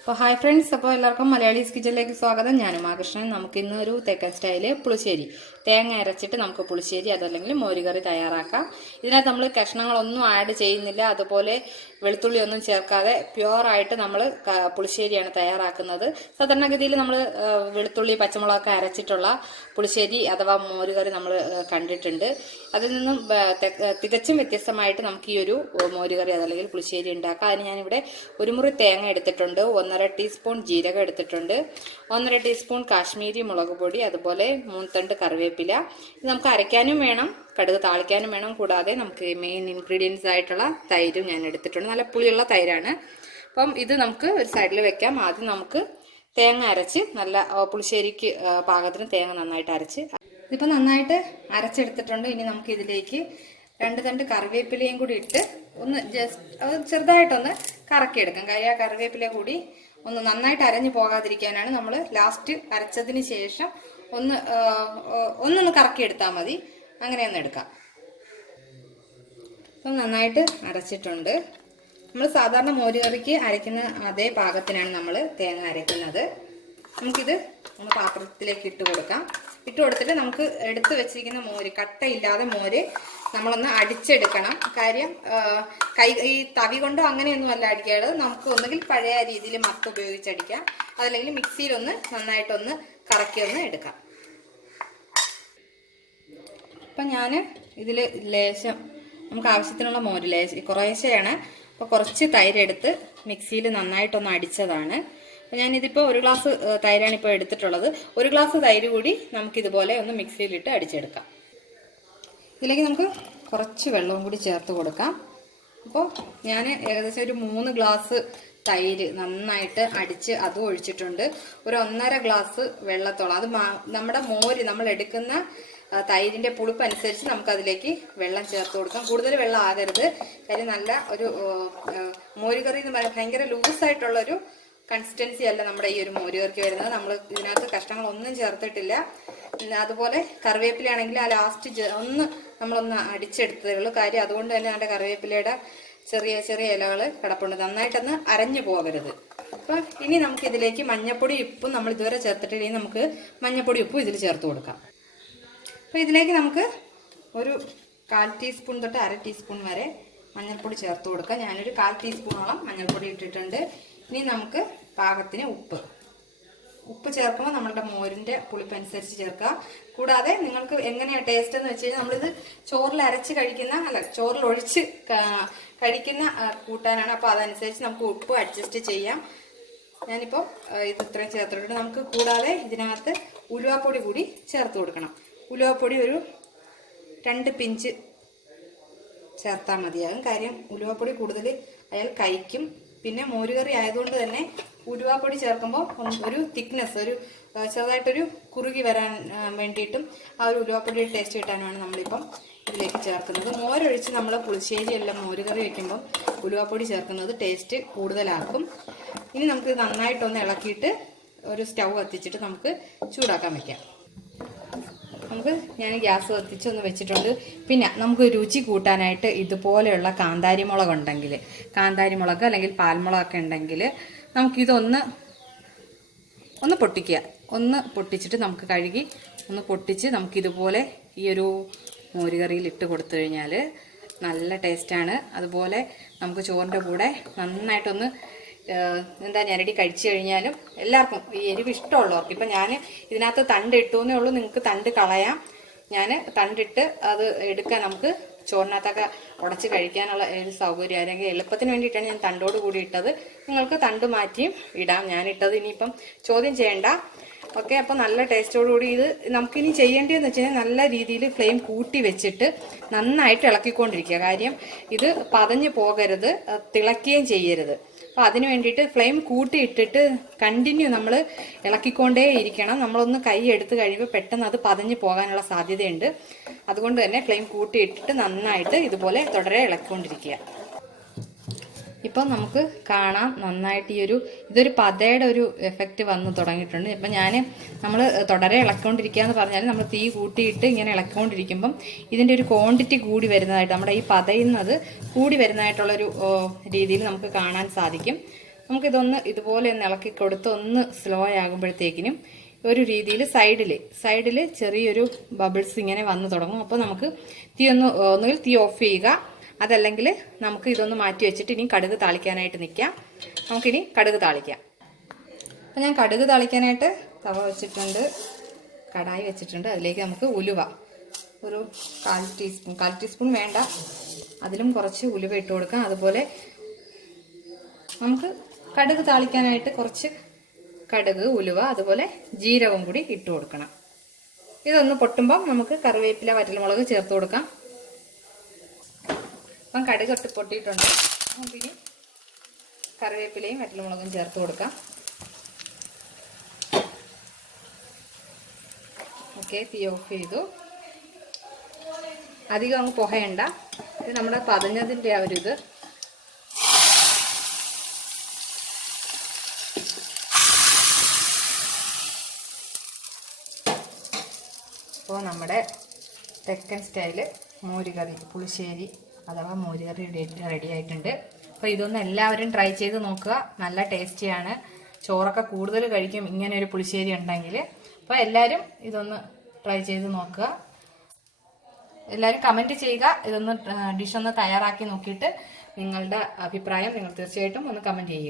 അപ്പോൾ hi friends, അപ്പോൾ എല്ലാവർക്കും മലയാളീസ് കിച്ചണിലേക്ക് സ്വാഗതം. ഞാനും ആകർഷണം. നമുക്ക് ഇന്നൊരു തെക്കൻ സ്റ്റൈല് പുളിശ്ശേരി, തേങ്ങ അരച്ചിട്ട് നമുക്ക് പുളിശ്ശേരി അതല്ലെങ്കിൽ മോരുകറി തയ്യാറാക്കാം. ഇതിനകത്ത് നമ്മൾ കഷ്ണങ്ങളൊന്നും ആഡ് ചെയ്യുന്നില്ല, അതുപോലെ വെളുത്തുള്ളി ഒന്നും ചേർക്കാതെ പ്യുവറായിട്ട് നമ്മൾ പുളിശ്ശേരിയാണ് തയ്യാറാക്കുന്നത്. സാധാരണഗതിയിൽ നമ്മൾ വെളുത്തുള്ളി പച്ചമുളകൊക്കെ അരച്ചിട്ടുള്ള പുളിശ്ശേരി അഥവാ മോരുകറി നമ്മൾ കണ്ടിട്ടുണ്ട്. അതിൽ നിന്നും തികച്ചും വ്യത്യസ്തമായിട്ട് നമുക്ക് ഈ ഒരു മോരുകറി അതല്ലെങ്കിൽ പുളിശ്ശേരി ഉണ്ടാക്കാം. അതിന് ഞാനിവിടെ ഒരു മുറി തേങ്ങ എടുത്തിട്ടുണ്ട്, 1.5 ടീസ്പൂൺ ജീരകം എടുത്തിട്ടുണ്ട്, 1.5 ടീസ്പൂൺ കാശ്മീരി മുളക് പൊടി, അതുപോലെ 3 തണ്ട് കറിവേപ്പില. ഇത് നമുക്ക് അരയ്ക്കാനും വേണം, കടുക് താളിക്കാനും വേണം. കൂടാതെ നമുക്ക് മെയിൻ ഇൻഗ്രീഡിയൻസ് ആയിട്ടുള്ള തൈരും ഞാൻ എടുത്തിട്ടുണ്ട്. നല്ല പുളിയുള്ള തൈരാണ്. അപ്പം ഇത് നമുക്ക് ഒരു സൈഡിൽ വെക്കാം. ആദ്യം നമുക്ക് തേങ്ങ അരച്ച് നല്ല പുളിശ്ശേരിക്ക് പാകത്തിന് തേങ്ങ നന്നായിട്ട് അരച്ച് ഇതിപ്പോൾ നന്നായിട്ട് അരച്ചെടുത്തിട്ടുണ്ട്. ഇനി നമുക്ക് ഇതിലേക്ക് 2 തണ്ട് കറിവേപ്പിലയും കൂടി ഇട്ട് ഒന്ന് ചെറുതായിട്ടൊന്ന് കറക്കിയെടുക്കാം. കാര്യം ആ കറിവേപ്പില കൂടി ഒന്ന് നന്നായിട്ട് അരഞ്ഞു പോകാതിരിക്കാനാണ് നമ്മൾ ലാസ്റ്റ് അരച്ചതിന് ശേഷം ഒന്നൊന്ന് കറക്കിയെടുത്താൽ മതി. അങ്ങനെയൊന്ന് എടുക്കാം. അപ്പം നന്നായിട്ട് അരച്ചിട്ടുണ്ട്. നമ്മൾ സാധാരണ മോരുകറിക്ക് അരയ്ക്കുന്ന അതേ പാകത്തിനാണ് നമ്മൾ തേങ്ങ അരയ്ക്കുന്നത്. നമുക്കിത് ഒന്ന് പാത്രത്തിലേക്ക് ഇട്ട് കൊടുക്കാം. ഇട്ട് കൊടുത്തിട്ട് നമുക്ക് എടുത്ത് വെച്ചിരിക്കുന്ന മോര്, കട്ടയില്ലാതെ മോര് നമ്മളൊന്ന് അടിച്ചെടുക്കണം. കാര്യം ഈ തവി കൊണ്ടോ അങ്ങനെയൊന്നും അല്ല അടിക്കേണ്ടത്. നമുക്ക് ഒന്നുകിൽ പഴയ രീതിയിൽ മത്ത് ഉപയോഗിച്ചടിക്കാം, അതല്ലെങ്കിൽ മിക്സിയിലൊന്ന് നന്നായിട്ടൊന്ന് കറക്കി ഒന്ന് എടുക്കാം. അപ്പം ഞാൻ ഇതിൽ ലേശം നമുക്ക് ആവശ്യത്തിനുള്ള മോര് കുറേശ്ശെയാണ്. അപ്പോൾ കുറച്ച് തൈരെടുത്ത് മിക്സിയിൽ നന്നായിട്ടൊന്ന് അടിച്ചതാണ്. അപ്പോൾ ഞാനിതിപ്പോൾ 1 ഗ്ലാസ് തൈരാണ് ഇപ്പോൾ എടുത്തിട്ടുള്ളത്. 1 ഗ്ലാസ് തൈര് കൂടി നമുക്കിതുപോലെ ഒന്ന് മിക്സിയിലിട്ട് അടിച്ചെടുക്കാം. ഇതിലേക്ക് നമുക്ക് കുറച്ച് വെള്ളവും കൂടി ചേർത്ത് കൊടുക്കാം. അപ്പോൾ ഞാൻ ഏകദേശം ഒരു 3 ഗ്ലാസ് തൈര് നന്നായിട്ട് അടിച്ച് അതും ഒഴിച്ചിട്ടുണ്ട്. ഒരു 1.5 ഗ്ലാസ് വെള്ളത്തോളം, അത് നമ്മുടെ മോര് നമ്മൾ എടുക്കുന്ന തൈരിൻ്റെ പുളിപ്പ് അനുസരിച്ച് നമുക്കതിലേക്ക് വെള്ളം ചേർത്ത് കൊടുക്കാം. കൂടുതൽ വെള്ളം ആകരുത്. കാര്യം നല്ല ഒരു മോരുകറി എന്ന് പറയുന്നത് ഭയങ്കര ലൂസായിട്ടുള്ളൊരു കൺസിസ്റ്റൻസി അല്ല നമ്മുടെ ഈ ഒരു മോരുകറിക്ക് വരുന്നത്. നമ്മൾ ഇതിനകത്ത് കഷ്ണങ്ങളൊന്നും ചേർത്തിട്ടില്ല. അതുപോലെ കറിവേപ്പിലയാണെങ്കിൽ ആ ലാസ്റ്റ് നമ്മളൊന്ന് അടിച്ചെടുത്തതേ ഉള്ളൂ. കാര്യം അതുകൊണ്ട് തന്നെ നമ്മുടെ കറിവേപ്പിലയുടെ ചെറിയ ചെറിയ ഇലകൾ കിടപ്പുണ്ട്. നന്നായിട്ടൊന്ന് അരഞ്ഞു പോകരുത്. അപ്പം ഇനി നമുക്കിതിലേക്ക് മഞ്ഞപ്പൊടി ഉപ്പും നമ്മൾ ഇതുവരെ ചേർത്തിട്ടില്ലെങ്കിൽ നമുക്ക് മഞ്ഞപ്പൊടി ഉപ്പും ഇതിൽ ചേർത്ത് കൊടുക്കാം. അപ്പോൾ ഇതിലേക്ക് നമുക്ക് ഒരു 1/4 ടീസ്പൂൺ തൊട്ട് 1/2 ടീസ്പൂൺ വരെ മഞ്ഞൾപ്പൊടി ചേർത്ത് കൊടുക്കാം. ഞാനൊരു 1/4 ടീസ്പൂണോളം മഞ്ഞൾപ്പൊടി ഇട്ടിട്ടുണ്ട്. ഇനി നമുക്ക് പാകത്തിന് ഉപ്പ് ചേർക്കുമ്പോൾ നമ്മളുടെ മോരിൻ്റെ പുളിപ്പനുസരിച്ച് ചേർക്കുക. കൂടാതെ നിങ്ങൾക്ക് എങ്ങനെയാണ് ടേസ്റ്റ് എന്ന് വെച്ച് കഴിഞ്ഞാൽ നമ്മളിത് ചോറിൽ അരച്ച് ചോറിൽ ഒഴിച്ച് കഴിക്കുന്ന കൂട്ടാനാണ്. അപ്പോൾ അതനുസരിച്ച് നമുക്ക് ഉപ്പ് അഡ്ജസ്റ്റ് ചെയ്യാം. ഞാനിപ്പോൾ ഇത് ഇത്രയും ചേർത്തിട്ടുണ്ട്. നമുക്ക് കൂടാതെ ഇതിനകത്ത് ഉലുവാപ്പൊടി കൂടി ചേർത്ത് കൊടുക്കണം. ഉലുവാപ്പൊടി ഒരു 2 പിഞ്ച് ചേർത്താൽ മതിയാകും. കാര്യം ഉലുവാപ്പൊടി കൂടുതൽ അയാൾ കഴിക്കും. പിന്നെ മോരുകറി ആയതുകൊണ്ട് തന്നെ ഉലുവാപ്പൊടി ചേർക്കുമ്പോൾ ഒരു തിക്നെസ്, ഒരു ചെറുതായിട്ടൊരു കുറുകി വരാൻ വേണ്ടിയിട്ടും ആ ഒരു ഉലുവാപ്പൊടിയുടെ ടേസ്റ്റ് കിട്ടാനാണ് നമ്മളിപ്പം ഇതിലേക്ക് ചേർക്കുന്നത്. മോരൊഴിച്ച് നമ്മൾ പുളിശ്ശേരി എല്ലാം മോരുകറി വയ്ക്കുമ്പം ഉലുവാപ്പൊടി ചേർക്കുന്നത് ടേസ്റ്റ് കൂടുതലാക്കും. ഇനി നമുക്ക് നന്നായിട്ടൊന്ന് ഇളക്കിയിട്ട് ഒരു സ്റ്റൗ കത്തിച്ചിട്ട് നമുക്ക് ചൂടാക്കാൻ വയ്ക്കാം. ഞാൻ ഗ്യാസ് കത്തിച്ചൊന്ന് വെച്ചിട്ടുണ്ട്. പിന്നെ നമുക്ക് രുചി കൂട്ടാനായിട്ട് ഇതുപോലെയുള്ള കാന്താരിമുളക് ഉണ്ടെങ്കിൽ, കാന്താരിമുളക് അല്ലെങ്കിൽ പാൽമുളകൊക്കെ ഉണ്ടെങ്കിൽ നമുക്കിതൊന്ന് പൊട്ടിക്കുക. പൊട്ടിച്ചിട്ട് നമുക്ക് കഴുകി പൊട്ടിച്ച് നമുക്കിതുപോലെ ഈ ഒരു മോരുകറിയിൽ ഇട്ട് കൊടുത്തു കഴിഞ്ഞാൽ നല്ല ടേസ്റ്റാണ്. അതുപോലെ നമുക്ക് ചോറിൻ്റെ കൂടെ നന്നായിട്ടൊന്ന് ഞെരടി കഴിച്ചു കഴിഞ്ഞാലും എല്ലാവർക്കും ഈ എരിവ് ഇഷ്ടമുള്ളവർക്ക്. ഇപ്പം ഞാൻ ഇതിനകത്ത് തണ്ട് ഇട്ടുവെന്നേ ഉള്ളൂ, നിങ്ങൾക്ക് തണ്ട് കളയാം. ഞാൻ തണ്ടിട്ട് അത് എടുക്കാൻ നമുക്ക് ചോറിനകത്തൊക്കെ ഉടച്ച് കഴിക്കാനുള്ള ഒരു സൗകര്യം, അല്ലെങ്കിൽ എളുപ്പത്തിന് വേണ്ടിയിട്ടാണ് ഞാൻ തണ്ടോട് കൂടി ഇട്ടത്. നിങ്ങൾക്ക് തണ്ട് മാറ്റിയും ഇടാം. ഞാനിട്ടത് ഇനിയിപ്പം ചോദ്യം ചെയ്യണ്ട. ഓക്കെ, അപ്പോൾ നല്ല ടേസ്റ്റോടുകൂടി ഇത് നമുക്കിനി ചെയ്യേണ്ടതെന്ന് വെച്ച് കഴിഞ്ഞാൽ നല്ല രീതിയിൽ ഫ്ലെയിം കൂട്ടി വെച്ചിട്ട് നന്നായിട്ട് ഇളക്കിക്കൊണ്ടിരിക്കുക. കാര്യം ഇത് പതഞ്ഞു പോകരുത്, തിളക്കുകയും ചെയ്യരുത്. അപ്പോൾ അതിന് വേണ്ടിയിട്ട് ഫ്ലെയിം കൂട്ടിയിട്ടിട്ട് കണ്ടിന്യൂ നമ്മൾ ഇളക്കിക്കൊണ്ടേ ഇരിക്കണം. നമ്മളൊന്ന് കൈ എടുത്ത് കഴിയുമ്പോൾ പെട്ടെന്ന് അത് പതഞ്ഞു പോകാനുള്ള സാധ്യതയുണ്ട്. അതുകൊണ്ട് തന്നെ ഫ്ലെയിം കൂട്ടിയിട്ടിട്ട് നന്നായിട്ട് ഇതുപോലെ തുടരെ ഇളക്കിക്കൊണ്ടിരിക്കുക. ഇപ്പം നമുക്ക് കാണാം നന്നായിട്ട് ഇതൊരു പതയുടെ ഒരു എഫക്റ്റ് വന്ന് തുടങ്ങിയിട്ടുണ്ട്. ഇപ്പം നമ്മൾ തുടരെ ഇളക്കിക്കൊണ്ടിരിക്കുക എന്ന് പറഞ്ഞാൽ നമ്മൾ തീ കൂട്ടിയിട്ട് ഇങ്ങനെ ഇളക്കിക്കൊണ്ടിരിക്കുമ്പം ഇതിൻ്റെ ഒരു ക്വാണ്ടിറ്റി കൂടി വരുന്നതായിട്ട്, നമ്മുടെ ഈ പതയുന്നത് കൂടി വരുന്നതായിട്ടുള്ളൊരു രീതിയിൽ നമുക്ക് കാണാൻ സാധിക്കും. നമുക്കിതൊന്ന് ഇതുപോലെ ഒന്ന് ഇളക്കി കൊടുത്ത് ഒന്ന് സ്ലോ ആകുമ്പോഴത്തേക്കിനും ഒരു രീതിയിൽ സൈഡിൽ ചെറിയൊരു ബബിൾസ് ഇങ്ങനെ വന്നു തുടങ്ങും. അപ്പോൾ നമുക്ക് ഒന്നുകിൽ തീ ഓഫ് ചെയ്യുക, അതല്ലെങ്കിൽ നമുക്ക് ഇതൊന്ന് മാറ്റി വെച്ചിട്ട് ഇനി കടുക് താളിക്കാനായിട്ട് നിൽക്കാം. നമുക്കിനി കടുക് താളിക്കാം. അപ്പം ഞാൻ കടുക് താളിക്കാനായിട്ട് തവ വെച്ചിട്ടുണ്ട്, കടായി വെച്ചിട്ടുണ്ട്. അതിലേക്ക് നമുക്ക് ഉലുവ ഒരു 1/4 ടീസ്പൂൺ വേണ്ട, അതിലും കുറച്ച് ഉലുവ ഇട്ട് കൊടുക്കാം. അതുപോലെ നമുക്ക് കടുക് താളിക്കാനായിട്ട് കുറച്ച് കടുക്, ഉലുവ, അതുപോലെ ജീരകം കൂടി ഇട്ട് കൊടുക്കണം. ഇതൊന്ന് പൊട്ടുമ്പം നമുക്ക് കറിവേപ്പില, വറ്റൽമുളക് ചേർത്ത് കൊടുക്കാം. അപ്പം കടുക് ഇട്ട് പൊട്ടിയിട്ടുണ്ട്. നമുക്കിനി കറിവേപ്പിലയും വറ്റൽമുളകും ചേർത്ത് കൊടുക്കാം. ഓക്കെ, തീ ഓഫ് ചെയ്തു. അധികം അങ്ങ് പുകയണ്ട, ഇത് നമ്മുടെ പതഞ്ഞതിൻ്റെ ആ ഒരു ഇത്. അപ്പോൾ നമ്മുടെ തെക്കൻ സ്റ്റൈല് മോരുകറി, പുളിശ്ശേരി അഥവാ മോരുകറി റെഡി ആയിട്ടുണ്ട്. അപ്പോൾ ഇതൊന്ന് എല്ലാവരും ട്രൈ ചെയ്ത് നോക്കുക, നല്ല ടേസ്റ്റിയാണ്. ചോറൊക്കെ കൂടുതൽ കഴിക്കും ഇങ്ങനെ ഒരു പുളിശ്ശേരി ഉണ്ടെങ്കിൽ. അപ്പോൾ എല്ലാവരും ഇതൊന്ന് ട്രൈ ചെയ്ത് നോക്കുക. എല്ലാവരും കമൻറ്റ് ചെയ്യുക. ഇതൊന്ന് ഡിഷൊന്ന് തയ്യാറാക്കി നോക്കിയിട്ട് നിങ്ങളുടെ അഭിപ്രായം നിങ്ങൾ തീർച്ചയായിട്ടും ഒന്ന് കമൻറ്റ് ചെയ്യുക.